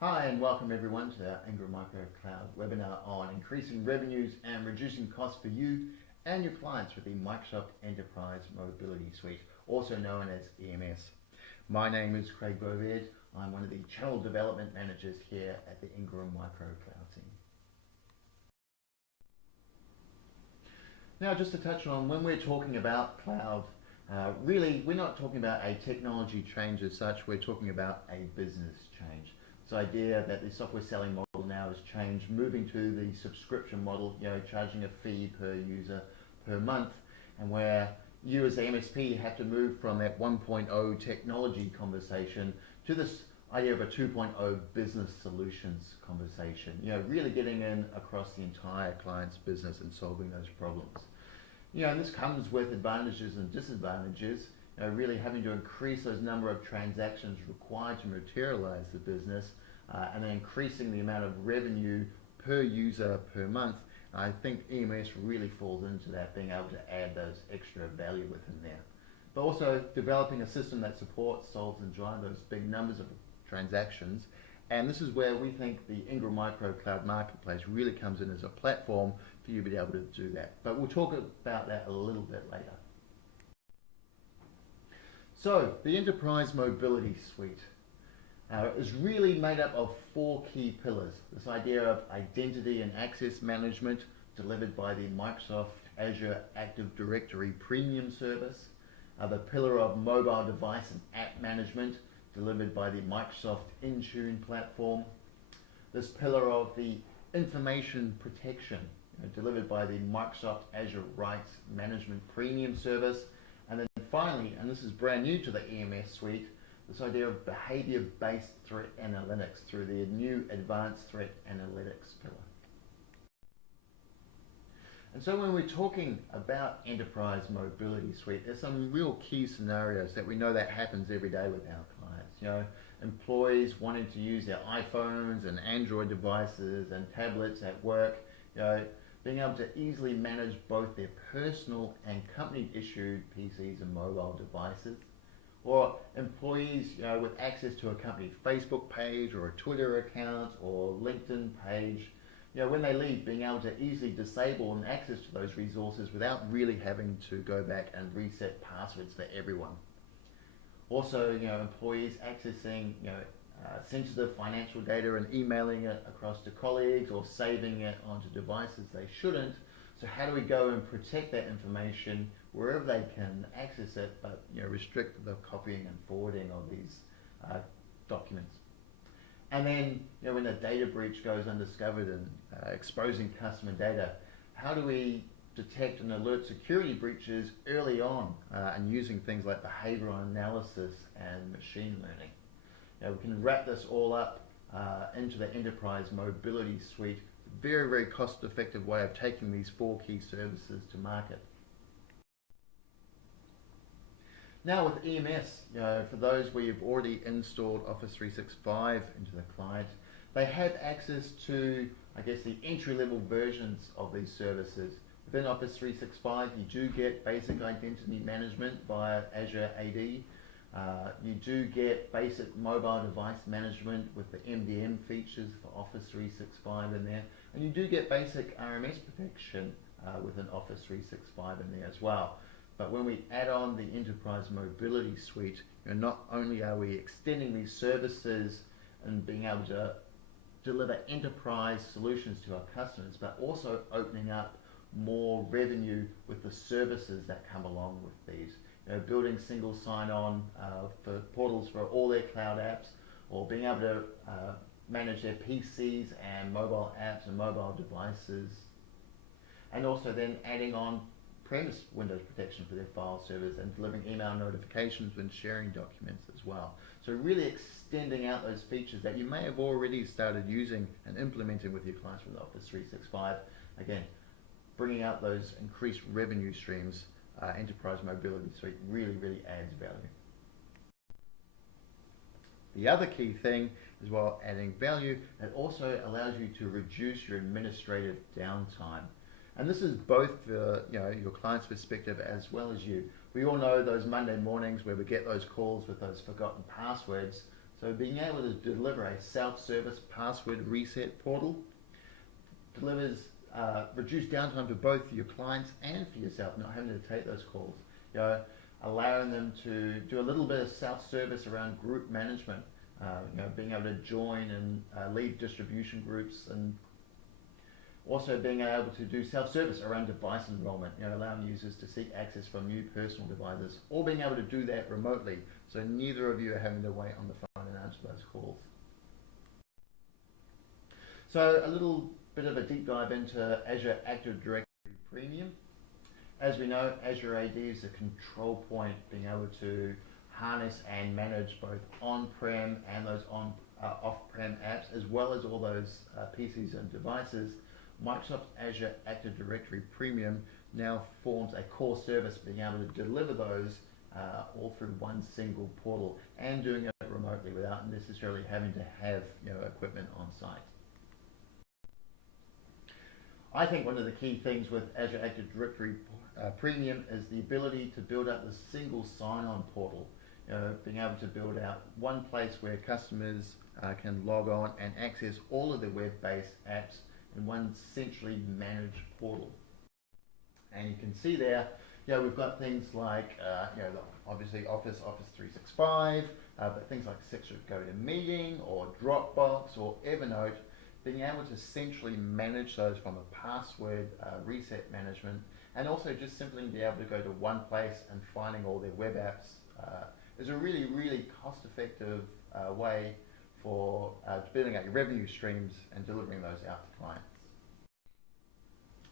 Hi and welcome everyone to our Ingram Micro Cloud webinar on increasing revenues and reducing costs for you and your clients with the Microsoft Enterprise Mobility Suite, also known as EMS. My name is Craig Boved. I'm one of the Channel Development Managers here at the Ingram Micro Cloud team. Now, just to touch on, when we're talking about cloud, really we're not talking about a technology change as such, we're talking about a business change. This idea that the software selling model now has changed, moving to the subscription model, charging a fee per user per month, and where you as the MSP have to move from that 1.0 technology conversation to this idea of a 2.0 business solutions conversation, really getting in across the entire client's business and solving those problems. And this comes with advantages and disadvantages, really having to increase those number of transactions required to materialize the business, and then increasing the amount of revenue per user per month. I think EMS really falls into that, being able to add those extra value within there. But also developing a system that supports, solves and drives those big numbers of transactions. And this is where we think the Ingram Micro Cloud Marketplace really comes in as a platform for you to be able to do that. But we'll talk about that a little bit later. So, the Enterprise Mobility Suite is really made up of 4 key pillars. This idea of identity and access management delivered by the Microsoft Azure Active Directory Premium service. The pillar of mobile device and app management delivered by the Microsoft Intune platform. This pillar of the information protection delivered by the Microsoft Azure Rights Management Premium service. And then finally, and this is brand new to the EMS suite, this idea of behavior-based threat analytics through the new Advanced Threat Analytics pillar. And so when we're talking about Enterprise Mobility Suite, there's some real key scenarios that we know that happens every day with our clients. Employees wanting to use their iPhones and Android devices and tablets at work, being able to easily manage both their personal and company-issued PCs and mobile devices. Or employees with access to a company Facebook page or a Twitter account or LinkedIn page, when they leave, being able to easily disable and access to those resources without really having to go back and reset passwords for everyone. Also, employees accessing sensitive financial data and emailing it across to colleagues or saving it onto devices they shouldn't. So how do we go and protect that information wherever they can access it, but restrict the copying and forwarding of these documents? And then when the data breach goes undiscovered and exposing customer data, how do we detect and alert security breaches early on and using things like behavioral analysis and machine learning? We can wrap this all up into the Enterprise Mobility Suite. Very, very cost-effective way of taking these 4 key services to market. Now with EMS, for those where you've already installed Office 365 into the client, they have access to, the entry-level versions of these services. Within Office 365, you do get basic identity management via Azure AD. You do get basic mobile device management with the MDM features for Office 365 in there. And you do get basic RMS protection within Office 365 in there as well. But when we add on the Enterprise Mobility Suite, not only are we extending these services and being able to deliver enterprise solutions to our customers, but also opening up more revenue with the services that come along with these. Building single sign-on for portals for all their cloud apps, or being able to manage their PCs and mobile apps and mobile devices, and also then adding on premise Windows protection for their file servers and delivering email notifications when sharing documents as well. So really extending out those features that you may have already started using and implementing with your clients with Office 365. Again, bringing out those increased revenue streams. Enterprise Mobility Suite really, really adds value. The other key thing is, while adding value, it also allows you to reduce your administrative downtime. And this is both for your client's perspective as well as you. We all know those Monday mornings where we get those calls with those forgotten passwords. So being able to deliver a self-service password reset portal delivers reduced downtime for both your clients and for yourself, not having to take those calls. You know, allowing them to do a little bit of self-service around group management, being able to join and lead distribution groups, and also being able to do self-service around device enrollment, allowing users to seek access from new personal devices, or being able to do that remotely, so neither of you are having to wait on the phone and answer those calls. So a little bit of a deep dive into Azure Active Directory Premium. As we know, Azure AD is a control point, being able to harness and manage both on-prem and those off-prem apps, as well as all those PCs and devices. Microsoft Azure Active Directory Premium now forms a core service, being able to deliver those all through one single portal and doing it remotely without necessarily having to have equipment on site. I think one of the key things with Azure Active Directory Premium is the ability to build out the single sign-on portal. Being able to build out one place where customers can log on and access all of their web-based apps in one centrally managed portal. And you can see there, we've got things like, obviously Office 365, but things like GoToMeeting or Dropbox or Evernote, being able to centrally manage those from a password reset management, and also just simply be able to go to one place and finding all their web apps is a really, really cost-effective way for building out your revenue streams and delivering those out to clients.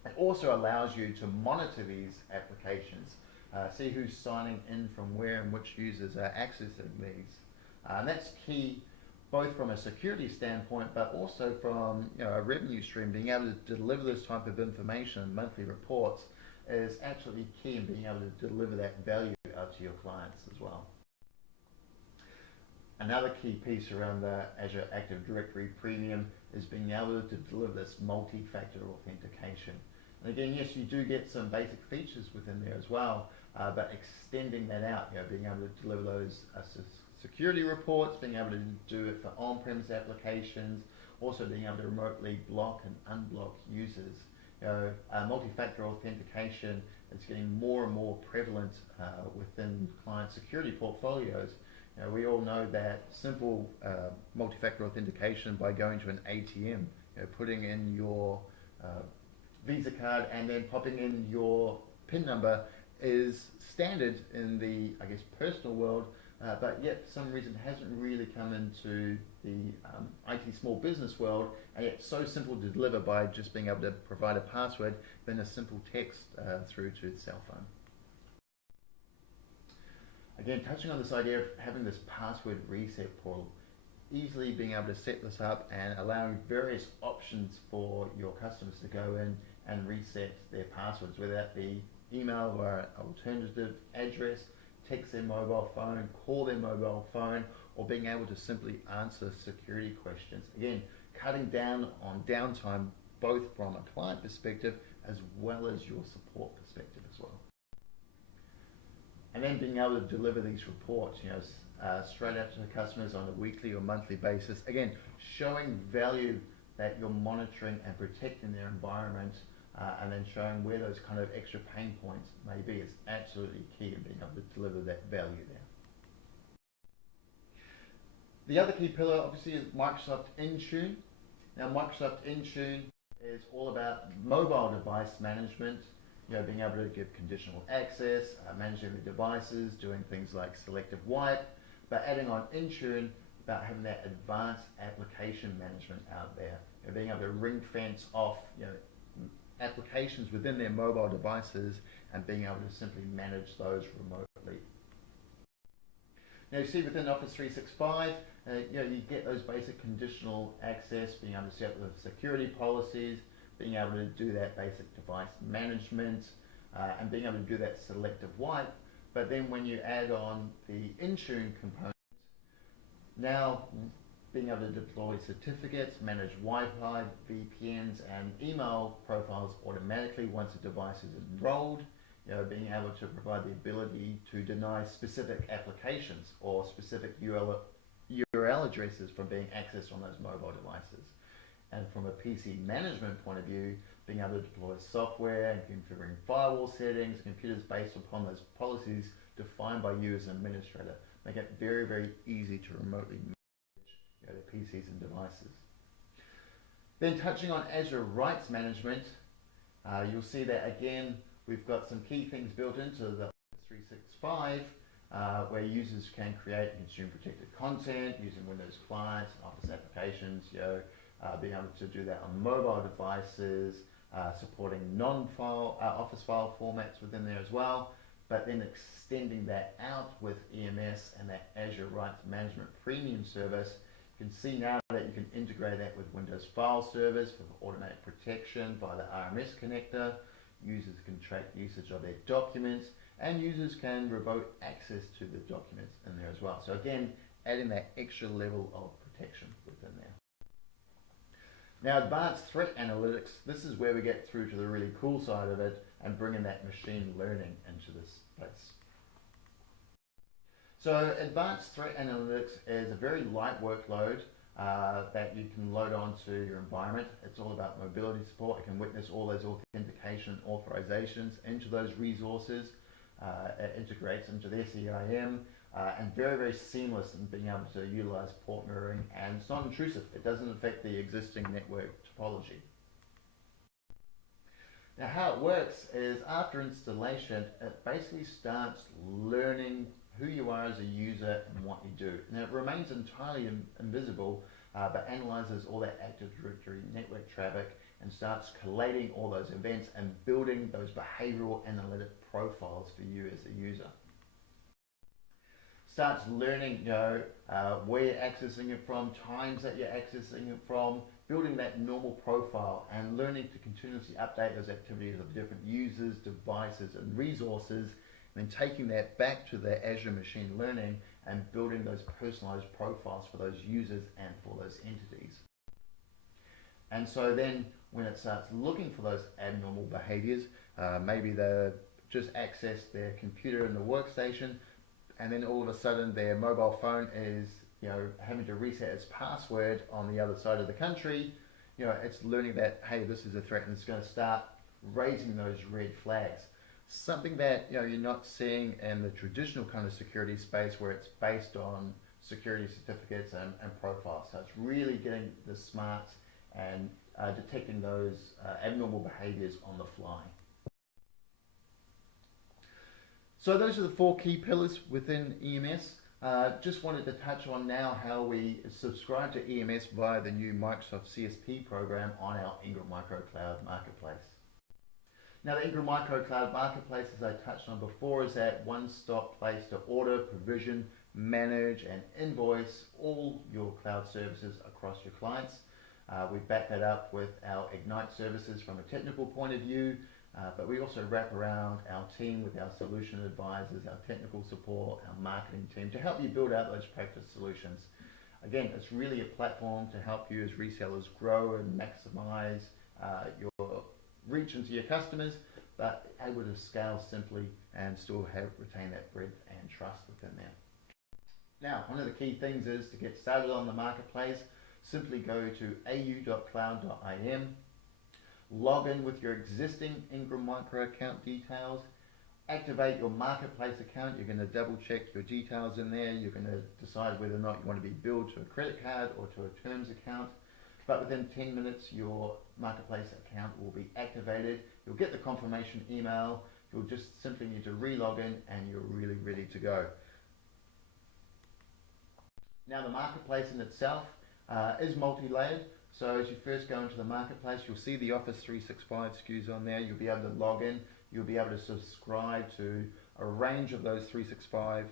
It also allows you to monitor these applications, see who's signing in from where and which users are accessing these. And that's key both from a security standpoint, but also from a revenue stream. Being able to deliver this type of information, monthly reports, is absolutely key in being able to deliver that value out to your clients as well. Another key piece around the Azure Active Directory Premium is being able to deliver this multi-factor authentication. And again, yes, you do get some basic features within there as well, but extending that out, being able to deliver those security reports, being able to do it for on-premise applications, also being able to remotely block and unblock users. Multi-factor authentication is getting more and more prevalent within client security portfolios. We all know that simple multi-factor authentication by going to an ATM, putting in your Visa card and then popping in your PIN number is standard in the, personal world, but yet for some reason hasn't really come into the IT small business world, and yet so simple to deliver by just being able to provide a password, then a simple text through to the cell phone. Again, touching on this idea of having this password reset portal, easily being able to set this up and allowing various options for your customers to go in and reset their passwords, whether that be email or an alternative address, text their mobile phone, call their mobile phone, or being able to simply answer security questions. Again, cutting down on downtime both from a client perspective as well as your support perspective as well. And then being able to deliver these reports, straight out to the customers on a weekly or monthly basis. Again, showing value that you're monitoring and protecting their environment, and then showing where those kind of extra pain points may be is absolutely key in being able to deliver that value there. The other key pillar obviously is Microsoft Intune. Now Microsoft Intune is all about mobile device management, being able to give conditional access, managing the devices, doing things like selective wipe, but adding on Intune about having that advanced application management out there, being able to ring fence off applications within their mobile devices and being able to simply manage those remotely. Now you see within Office 365, you get those basic conditional access, being able to set up the security policies, being able to do that basic device management, and being able to do that selective wipe. But then when you add on the Intune component, now being able to deploy certificates, manage Wi-Fi, VPNs, and email profiles automatically once a device is enrolled, being able to provide the ability to deny specific applications or specific URL addresses from being accessed on those mobile devices. And from a PC management point of view, being able to deploy software and configuring firewall settings, computers based upon those policies defined by you as an administrator, make it very, very easy to remotely manage the PCs and devices. Then touching on Azure Rights Management, you'll see that again, we've got some key things built into the Office 365 where users can create and consume protected content using Windows clients, Office applications, being able to do that on mobile devices, supporting non-file Office file formats within there as well, but then extending that out with EMS and that Azure Rights Management Premium service. You can see now that you can integrate that with Windows File Service for automatic protection via the RMS connector. Users can track usage of their documents, and users can revoke access to the documents in there as well. So again, adding that extra level of protection within there. Now, advanced threat analytics, this is where we get through to the really cool side of it and bringing that machine learning into this space. So advanced threat analytics is a very light workload that you can load onto your environment. It's all about mobility support. It can witness all those authentication authorizations into those resources. It integrates into the SEIM and very, very seamless in being able to utilize port mirroring, and it's not intrusive. It doesn't affect the existing network topology. Now, how it works is after installation, it basically starts learning who you are as a user and what you do. Now, it remains entirely invisible, but analyzes all that Active Directory network traffic and starts collating all those events and building those behavioral analytic profiles for you as a user. Starts learning, where you're accessing it from, times that you're accessing it from, building that normal profile and learning to continuously update those activities of different users, devices, and resources, and then taking that back to the Azure machine learning and building those personalized profiles for those users and for those entities. And so then when it starts looking for those abnormal behaviors, maybe they just access their computer in the workstation, and then all of a sudden their mobile phone is having to reset its password on the other side of the country, it's learning that, hey, this is a threat, and it's going to start raising those red flags. Something that you're not seeing in the traditional kind of security space where it's based on security certificates and profiles. So it's really getting the smarts and detecting those abnormal behaviors on the fly. So those are the 4 key pillars within EMS. Just wanted to touch on now how we subscribe to EMS via the new Microsoft CSP program on our Ingram Micro Cloud Marketplace. Now, the Ingram Micro Cloud Marketplace, as I touched on before, is that one-stop place to order, provision, manage, and invoice all your cloud services across your clients. We back that up with our Ignite services from a technical point of view, but we also wrap around our team with our solution advisors, our technical support, our marketing team to help you build out those practice solutions. Again, it's really a platform to help you as resellers grow and maximize your reach into your customers, but able to scale simply and still retain that breadth and trust within there. Now, one of the key things is to get started on the marketplace, simply go to au.cloud.im, log in with your existing Ingram Micro account details, activate your marketplace account. You're going to double check your details in there. You're going to decide whether or not you want to be billed to a credit card or to a terms account. But within 10 minutes, your marketplace account will be activated. You'll get the confirmation email. You'll just simply need to re-log in and you're really ready to go. Now, the marketplace in itself is multi-layered. So as you first go into the marketplace, you'll see the Office 365 SKUs on there. You'll be able to log in. You'll be able to subscribe to a range of those 365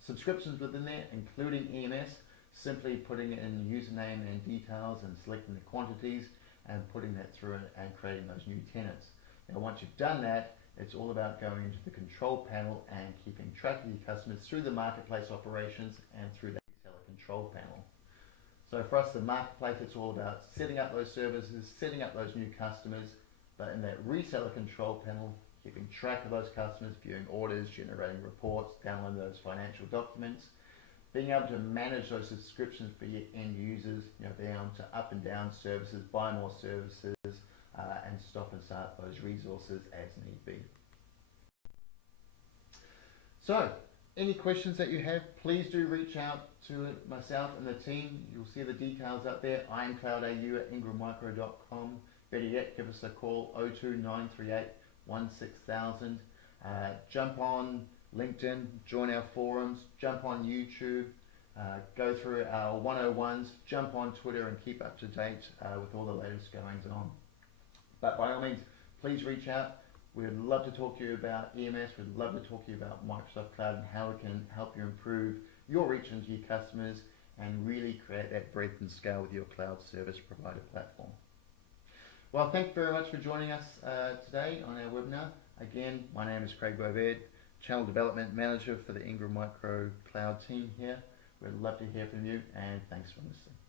subscriptions within there, including EMS. Simply putting in username and details and selecting the quantities and putting that through and creating those new tenants. Now, once you've done that, it's all about going into the control panel and keeping track of your customers through the marketplace operations and through the reseller control panel. So for us, the marketplace, it's all about setting up those services, setting up those new customers, but in that reseller control panel, keeping track of those customers, viewing orders, generating reports, downloading those financial documents. being able to manage those subscriptions for your end users, being able to up and down services, buy more services, and stop and start those resources as need be. So, any questions that you have, please do reach out to myself and the team. You'll see the details up there. iamcloudau at ingrammicro.com. Better yet, give us a call, 02938 16000. Jump on LinkedIn, join our forums, jump on YouTube, go through our 101s, jump on Twitter and keep up to date with all the latest goings on. But by all means, please reach out. We'd love to talk to you about EMS. We'd love to talk to you about Microsoft Cloud and how it can help you improve your reach into your customers and really create that breadth and scale with your cloud service provider platform. Well, thank you very much for joining us today on our webinar. Again, my name is Craig Boved, Channel Development Manager for the Ingram Micro Cloud team here. We'd love to hear from you, and thanks for listening.